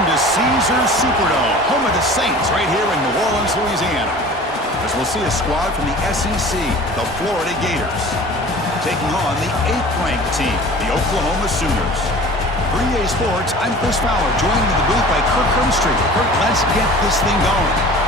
Welcome to Caesars Superdome, home of the Saints, right here in New Orleans, Louisiana. As we'll see a squad from the SEC, the Florida Gators, taking on the 8th-ranked team, the Oklahoma Sooners. For EA Sports, I'm Chris Fowler, joined in the booth by Kirk Herbstreit. Kirk, let's get this thing going.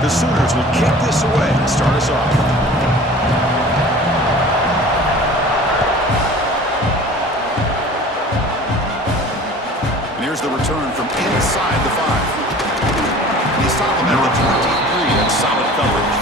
The Sooners will kick this away to start us off. And here's the return from inside the 5. He's tackled at the 23 in solid coverage.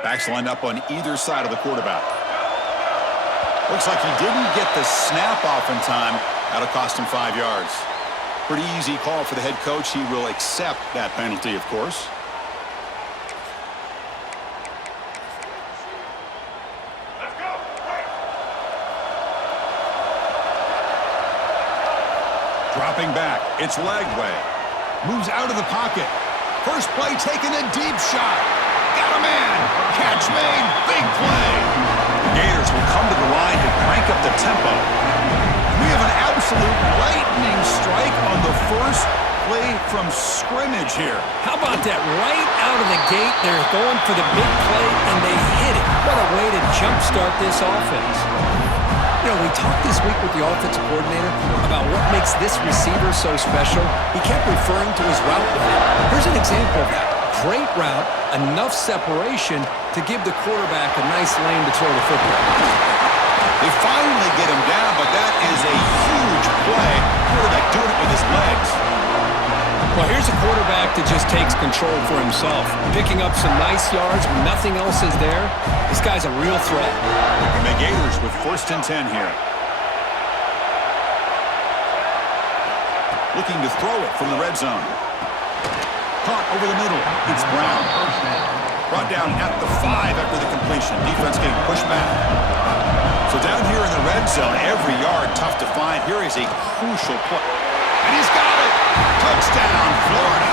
Backs lined up on either side of the quarterback. Looks like he didn't get the snap off in time. That'll cost him 5 yards. Pretty easy call for the head coach. He will accept that penalty, of course. Let's go. Dropping back. It's Lagway. Moves out of the pocket. First play taking a deep shot. Got a man. Catch made. Big play. The Gators will come to the line to crank up the tempo. We have an absolute lightning strike on the first play from scrimmage here. How about that? Right out of the gate, they're going for the big play, and they hit it. What a way to jumpstart this offense. You know, we talked this week with the offensive coordinator about what makes this receiver so special. He kept referring to his route running. Here's an example of that. Great route, enough separation to give the quarterback a nice lane to throw the football. They finally get him down, but that is a huge play. Quarterback doing it with his legs. Well, here's a quarterback that just takes control for himself. Picking up some nice yards when nothing else is there. This guy's a real threat. And the Gators with 1st and 10 here. Looking to throw it from the red zone. Caught over the middle. It's Brown. Brought down at the 5 after the completion. Defense getting pushed back. So down here in the red zone, every yard tough to find. Here is a crucial play. And he's got it. Touchdown, Florida.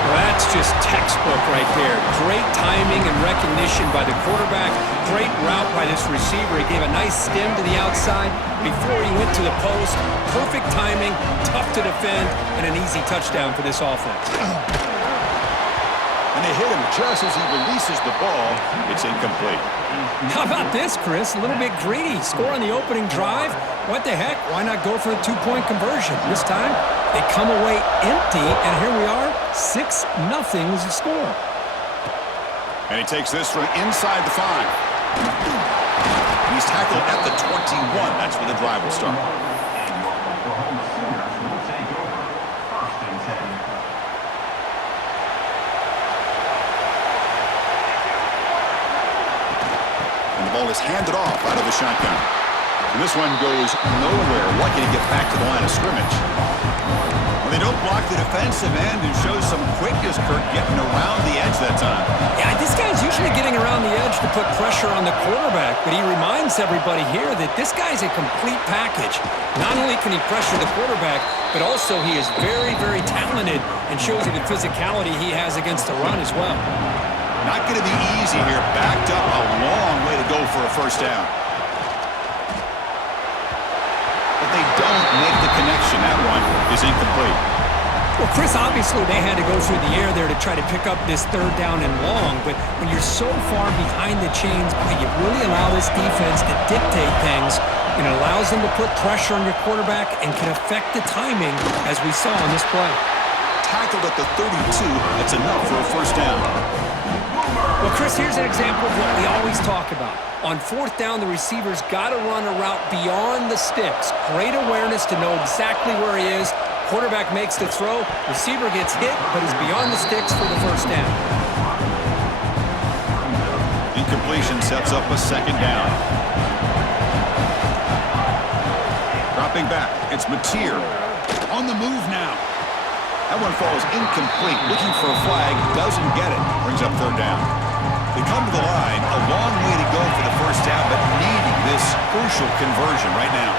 Well, that's just textbook right there. Great timing and recognition by the quarterback. Great route by this receiver. He gave a nice stem to the outside before he went to the post. Perfect timing, tough to defend, and an easy touchdown for this offense. and they hit him just as he releases the ball. It's incomplete. How about this, Chris? A little bit greedy. Score on the opening drive. What the heck? Why not go for a two-point conversion? This time, they come away empty, and here we are, 6-0 is the score. And he takes this from inside the 5. He's tackled at the 21. That's where the drive will start. And the ball is handed off out of the shotgun. And this one goes nowhere. Lucky to get back to the line of scrimmage. Well, they don't block the defensive end and show some quickness, Kirk, getting around the edge that time. Yeah, this guy's usually getting around the edge to put pressure on the quarterback, but he reminds everybody here that this guy's a complete package. Not only can he pressure the quarterback, but also he is very, very talented and shows you the physicality he has against the run as well. Not going to be easy here. Backed up a long way to go for a first down. But they don't make the connection. That one is incomplete. Well, Chris, obviously they had to go through the air there to try to pick up this third down and long, but when you're so far behind the chains, you really allow this defense to dictate things, and it allows them to put pressure on your quarterback and can affect the timing, as we saw on this play. Tackled at the 32. That's enough for a first down. Well, Chris, here's an example of what we always talk about. On fourth down, the receiver's got to run a route beyond the sticks. Great awareness to know exactly where he is. Quarterback makes the throw. Receiver gets hit, but is beyond the sticks for the first down. Incompletion sets up a second down. Dropping back, it's Mateer. On the move now. That one falls incomplete. Looking for a flag, doesn't get it. Brings up third down. They come to the line, a long way to go for the first down, but needing this crucial conversion right now.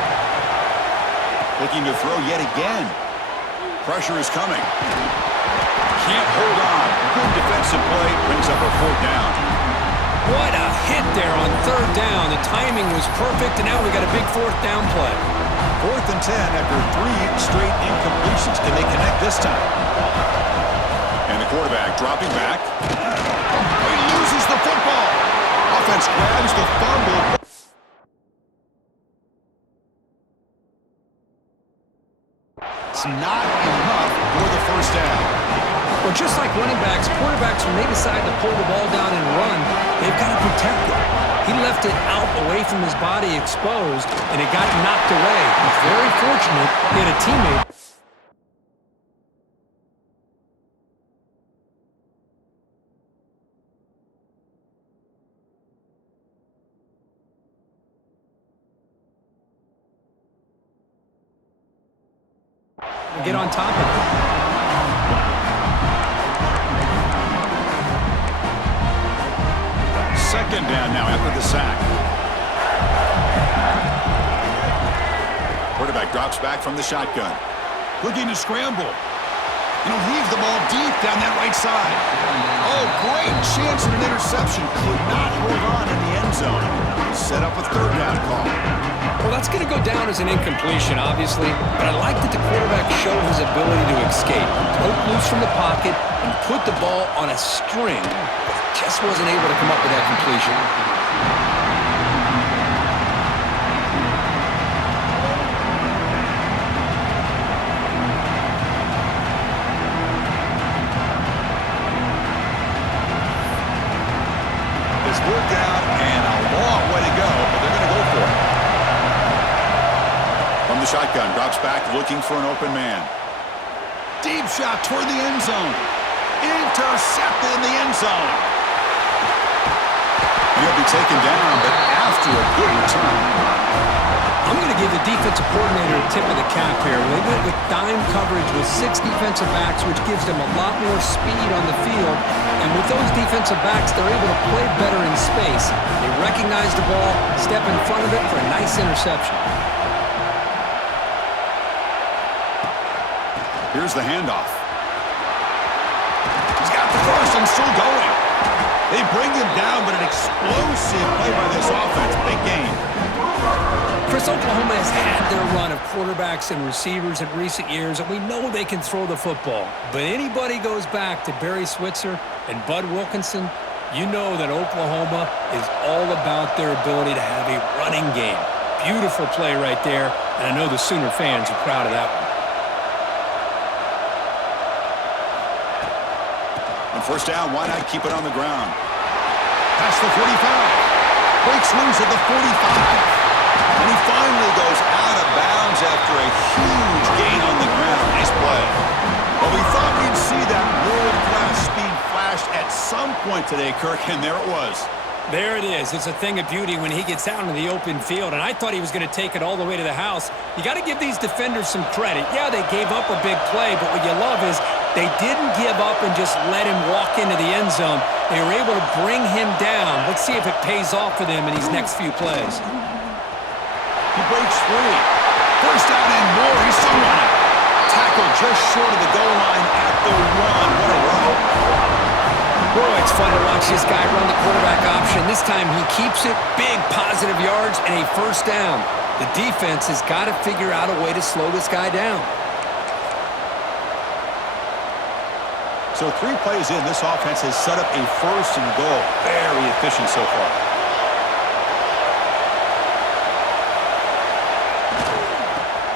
Looking to throw yet again. Pressure is coming. Can't hold on. Good defensive play. Brings up a fourth down. What a hit there on third down. The timing was perfect, and now we got a big fourth down play. 4th and 10 after 3 straight incompletions. Can they connect this time? And the quarterback dropping back. He loses the football. Offense grabs the fumble. It's not enough for the first down. Well, just like running backs, quarterbacks, when they decide to pull the ball down and run, they've got to protect it. He left it out away from his body exposed, and it got knocked away. He's very fortunate he had a teammate. Get on top of it. Second down now after the sack. Quarterback drops back from the shotgun. Looking to scramble. And he'll leave the ball deep down that right side. Oh, great chance at an interception. Could not hold on in the end zone. Set up a third down call. Well, that's going to go down as an incompletion, obviously, but I like that the quarterback showed his ability to escape, broke loose from the pocket, and put the ball on a string, but just wasn't able to come up with that completion. It's worked out and a long way to go, but they're going to go for it. From the shotgun, drops back looking for an open man. Deep shot toward the end zone. Intercepted in the end zone. He'll be taken down, but after a good return. I'm going to give the defensive coordinator a tip of the cap here. They went with dime coverage with 6 defensive backs, which gives them a lot more speed on the field. And with those defensive backs, they're able to play better in space. They recognize the ball, step in front of it for a nice interception. Here's the handoff. He's got the first and still going. They bring him down, but an explosive play by this offense. Big game. Chris, Oklahoma has had their run of quarterbacks and receivers in recent years, and we know they can throw the football. But anybody goes back to Barry Switzer and Bud Wilkinson, you know that Oklahoma is all about their ability to have a running game. Beautiful play right there, and I know the Sooner fans are proud of that one. On first down, why not keep it on the ground? Past the 45. Breaks loose at the 45. And he finally goes out of bounds after a huge gain on the ground. Nice play. Well, we thought we'd see that world-class speed flash at some point today, Kirk, and there it was. There it is. It's a thing of beauty when he gets out into the open field, and I thought he was going to take it all the way to the house. You got to give these defenders some credit. Yeah, they gave up a big play, but what you love is they didn't give up and just let him walk into the end zone. They were able to bring him down. Let's see if it pays off for them in these next few plays. He breaks free. First down and more. He's still running. Tackle just short of the goal line at the 1. What a run. Boy, it's fun to watch this guy run the quarterback option. This time he keeps it. Big positive yards and a first down. The defense has got to figure out a way to slow this guy down. So 3 plays in, this offense has set up a first and goal. Very efficient so far.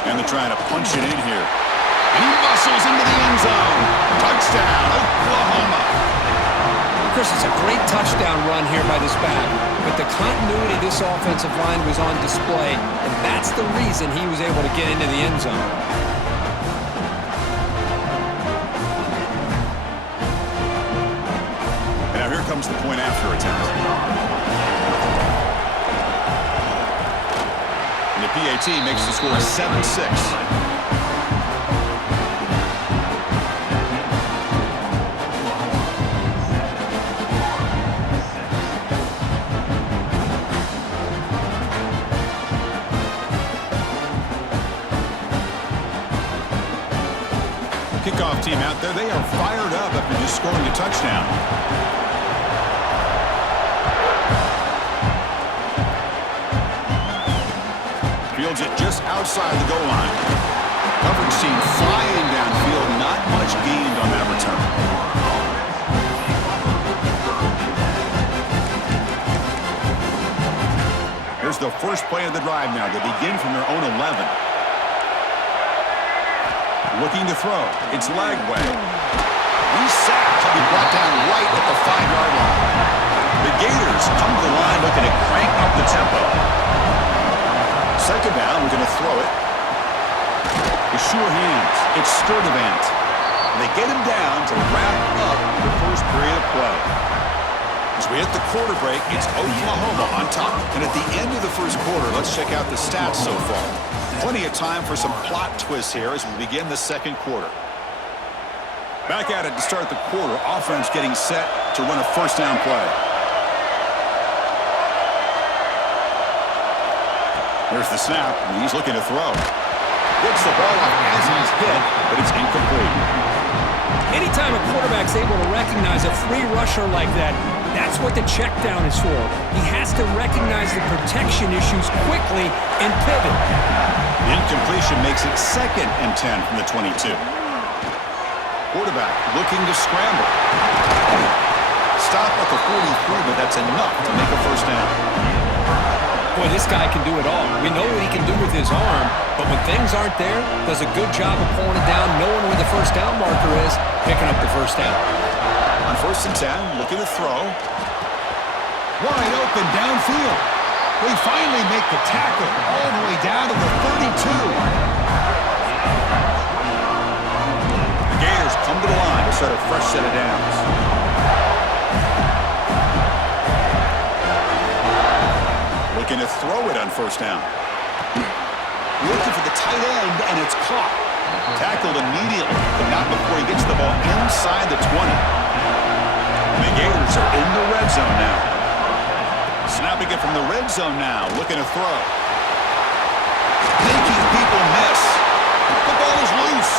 And they're trying to punch it in here. And he muscles into the end zone. Touchdown, Oklahoma. Chris, it's a great touchdown run here by this back. But the continuity of this offensive line was on display, and that's the reason he was able to get into the end zone. And now here comes the point after attempt. The PAT makes the score 7-6. Kickoff team out there, they are fired up after just scoring a touchdown. Fields it just outside the goal line. Coverage team flying downfield. Not much gained on that return. Here's the first play of the drive now. They begin from their own 11. Looking to throw. It's Lagway. He's sacked. He'll be brought down right at the 5-yard line. The Gators come to the line looking to crank up the tempo. Second down, we're going to throw it. With sure hands, it's Sturdivant. They get him down to wrap up the first period of play. As we hit the quarter break, it's Oklahoma on top. And at the end of the first quarter, let's check out the stats so far. Plenty of time for some plot twists here as we begin the second quarter. Back at it to start the quarter. Offense getting set to run a first down play. Here's the snap, and he's looking to throw. Gets the ball off as he's hit, but it's incomplete. Anytime a quarterback's able to recognize a free rusher like that, that's what the check down is for. He has to recognize the protection issues quickly and pivot. The incompletion makes it 2nd and 10 from the 22. Quarterback looking to scramble. Stop at the 43, but that's enough to make a first down. Boy, this guy can do it all. We know what he can do with his arm, but when things aren't there, does a good job of pulling it down, knowing where the first down marker is, picking up the first down. On 1st and 10, looking to throw. Wide open downfield. They finally make the tackle all the way down to the 32. The Gators come to the line to start a fresh set of downs. Looking to throw it on first down. Looking for the tight end, and it's caught. Tackled immediately, but not before he gets the ball inside the 20. The Gators are in the red zone now. Snapping it from the red zone now, looking to throw. Making people miss. The ball is loose.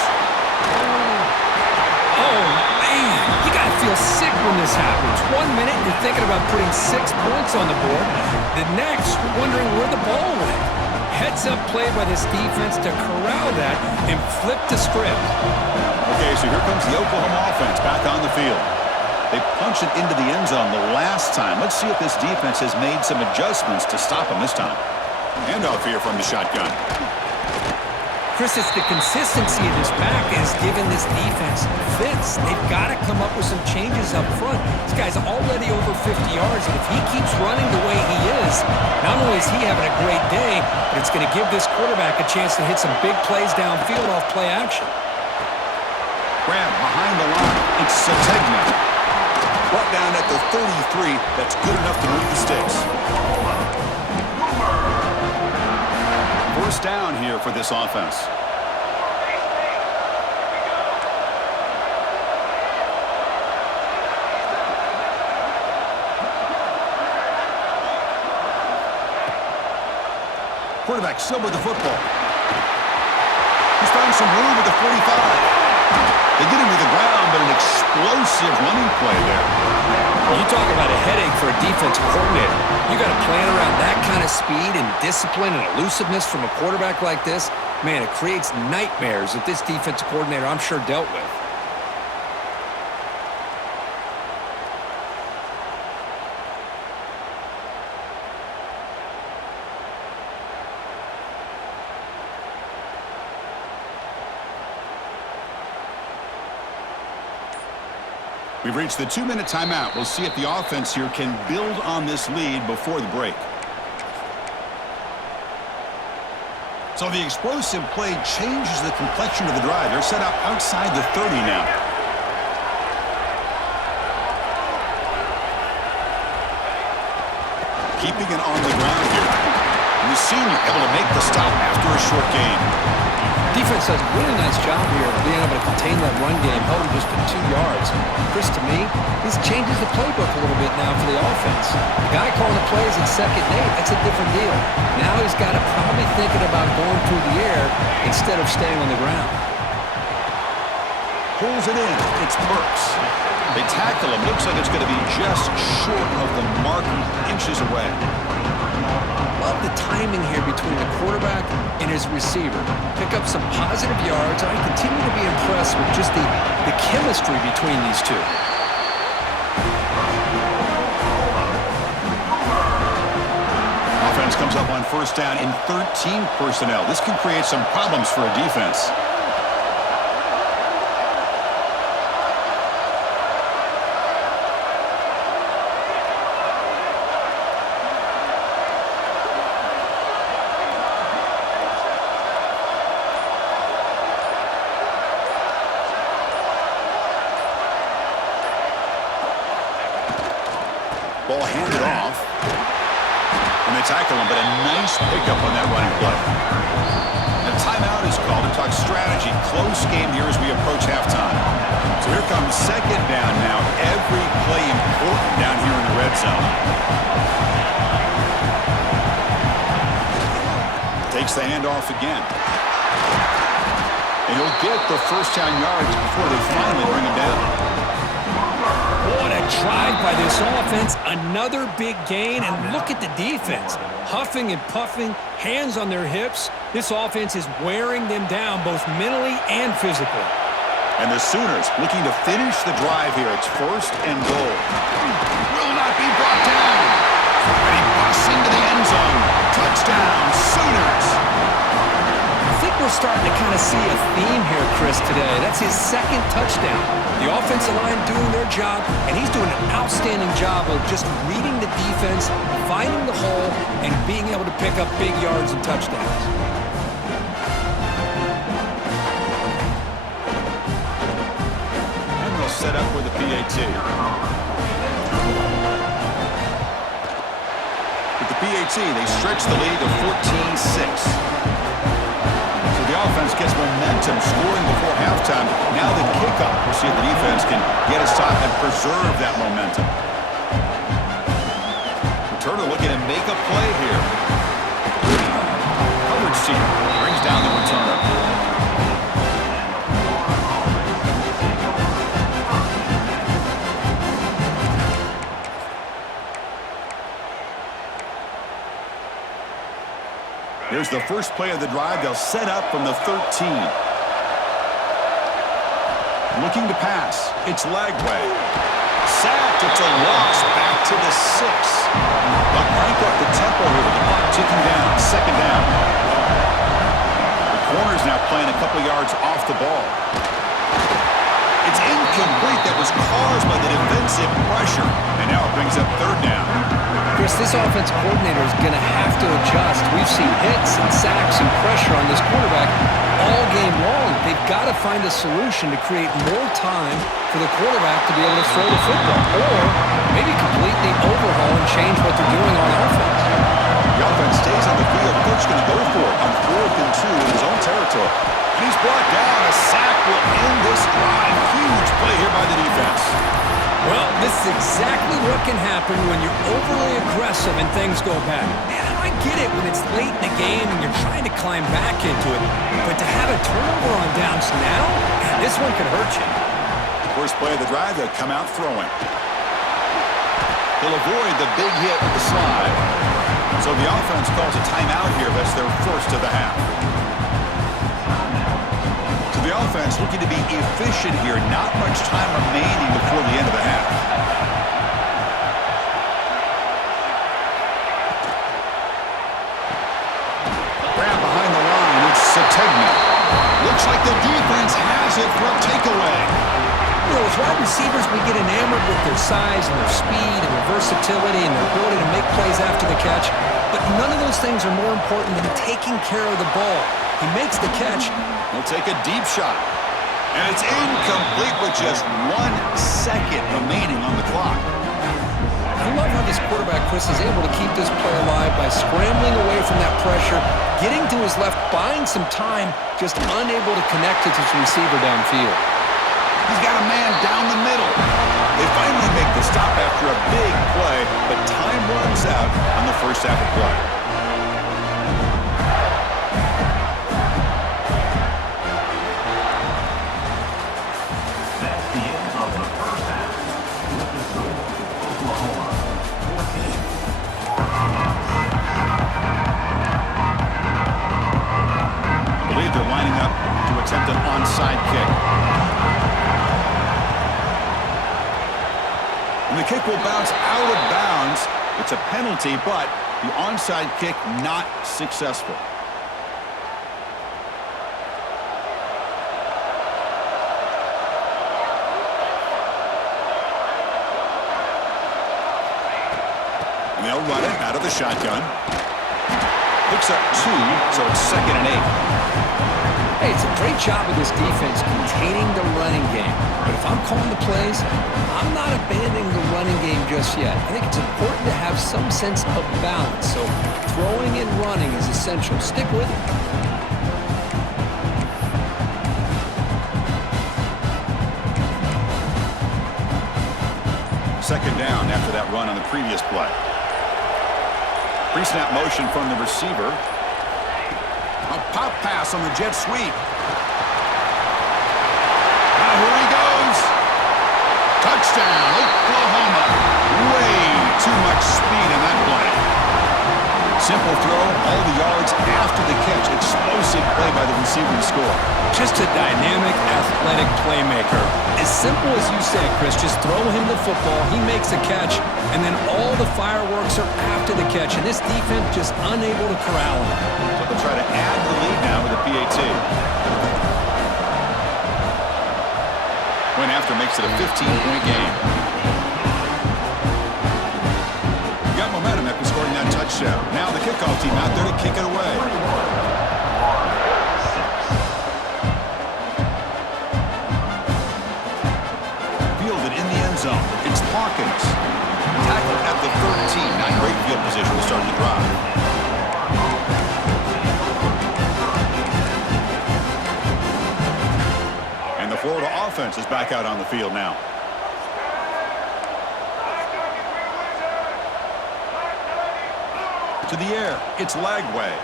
Oh, man, you got to feel sick when this happens. 1 minute, you're thinking about putting 6 points on the board. The next, wondering where the ball went. Heads-up play by this defense to corral that and flip the script. Okay, so here comes the Oklahoma offense back on the field. They punched it into the end zone the last time. Let's see if this defense has made some adjustments to stop them this time. Handoff here from the shotgun. Chris, it's the consistency of this back is giving this defense fits. They've got to come up with some changes up front. This guy's already over 50 yards, and if he keeps running the way he is, not only is he having a great day, but it's going to give this quarterback a chance to hit some big plays downfield off play action. Grab behind the line. It's Sategna. Brought down at the 33. That's good enough to move the sticks. First down here for this offense. Quarterback still with the football. He's found some room at the 45. They get him to the ground, but an explosive running play there. You talk about a headache for a defensive coordinator. You got to plan around that kind of speed and discipline and elusiveness from a quarterback like this. Man, it creates nightmares that this defensive coordinator, I'm sure, dealt with. We've reached the 2-minute timeout. We'll see if the offense here can build on this lead before the break. So the explosive play changes the complexion of the drive. They're set up outside the 30 now. Keeping it on the ground here. And the senior able to make the stop after a short gain. Defense does a really nice job here of being able to contain that run game, held him just to 2 yards. Chris, to me, this changes the playbook a little bit now for the offense. The guy calling the plays at 2nd and 8, that's a different deal. Now he's got to probably thinking about going through the air instead of staying on the ground. Pulls it in. It's Burks. They tackle him. Looks like it's going to be just short of the mark, inches away. Love the timing here between the quarterback and his receiver. Pick up some positive yards. I continue to be impressed with just the chemistry between these two. Offense comes up on first down in 13 personnel. This can create some problems for a defense. Ball handed off. And they tackle him, but a nice pickup on that running play. A timeout is called to talk strategy. Close game here as we approach halftime. So here comes 2nd down now. Every play important down here in the red zone. Takes the handoff again. And he'll get the first down yards before they finally bring him down. What a drive by this offense. Another big gain, and look at the defense. Huffing and puffing, hands on their hips. This offense is wearing them down both mentally and physically. And the Sooners looking to finish the drive here. It's 1st and goal. Will not be brought down. And he busts into the end zone. Touchdown, Sooners. I think we're starting to kind of see a theme here, Chris, today. That's his 2nd touchdown. The offensive line doing their job, and he's doing an outstanding job of just reading the defense, finding the hole, and being able to pick up big yards and touchdowns. And they'll set up with a PAT. With the PAT, they stretch the lead to 14-6. Offense gets momentum scoring before halftime. Now the kickoff. We'll see if the defense can get a stop and preserve that momentum. Returner looking to make a play here. Coverage team brings down the returner. Here's the first play of the drive. They'll set up from the 13. Looking to pass. It's Lagway. Sacked. It's a loss back to the 6. They'll crank up the tempo here with the clock ticking down. Second down. The corner's now playing a couple yards off the ball. It's incomplete. That was caused by the defensive pressure. And now it brings up third down. Chris, this offense coordinator is going to have to adjust. We've seen hits and sacks and pressure on this quarterback all game long. They've got to find a solution to create more time for the quarterback to be able to throw the football, or maybe completely overhaul and change what they're doing on offense. The offense stays on the field. Coach going to go for it on 4th and 2 in his own territory. And he's brought down. A sack will end this drive. Huge play here by the defense. Well, this is exactly what can happen when you're overly aggressive and things go bad. Man, I get it when it's late in the game and you're trying to climb back into it. But to have a turnover on downs now, man, this one could hurt you. First play of the drive, they'll come out throwing. He'll avoid the big hit with the slide. So the offense calls a timeout here. That's their first of the half. The offense looking to be efficient here. Not much time remaining before the end of the half. Grab behind the line. It's Sategna. Looks like the defense has it for a takeaway. You know, as wide receivers, we get enamored with their size and their speed and their versatility and their ability to make plays after the catch. But none of those things are more important than taking care of the ball. He makes the catch. He'll take a deep shot. And it's incomplete with just 1 second remaining on the clock. I love how this quarterback, Chris, is able to keep this play alive by scrambling away from that pressure, getting to his left, buying some time, just unable to connect it to his receiver downfield. He's got a man down the middle. They finally make the stop after a big play, but time runs out on the first half of play. Attempt an onside kick. And the kick will bounce out of bounds. It's a penalty, but the onside kick not successful. And they'll run it out of the shotgun. Picks up 2, so it's 2nd and 8. Hey, it's a great job of this defense containing the running game. But if I'm calling the plays, I'm not abandoning the running game just yet. I think it's important to have some sense of balance. So throwing and running is essential. Stick with it. Second down after that run on the previous play. Pre-snap motion from the receiver. A pop pass on the jet sweep. Now here he goes. Touchdown, Oklahoma. Way too much speed in that play. Simple throw, all the yards after the catch. Explosive play by the receiver to score. Just a dynamic, athletic playmaker. As simple as you said, Chris, just throw him the football, he makes a catch, and then all the fireworks are after the catch, and this defense just unable to corral him. So they'll try to add the lead now with a PAT. Point after makes it a 15-point game. You got momentum after scoring that touchdown. Now the kickoff team out there to kick it away. Zone. It's Hawkins. Tackled at the 13. Not great field position to start the drive. And the Florida offense is back out on the field now. To the air. It's Lagway.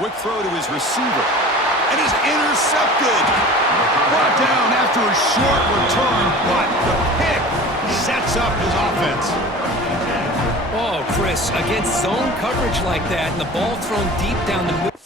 Quick throw to his receiver. And he's intercepted. Brought down after a short return, but the pick sets up his offense. Oh, Oh, Chris, against zone coverage like that and the ball thrown deep down the middle.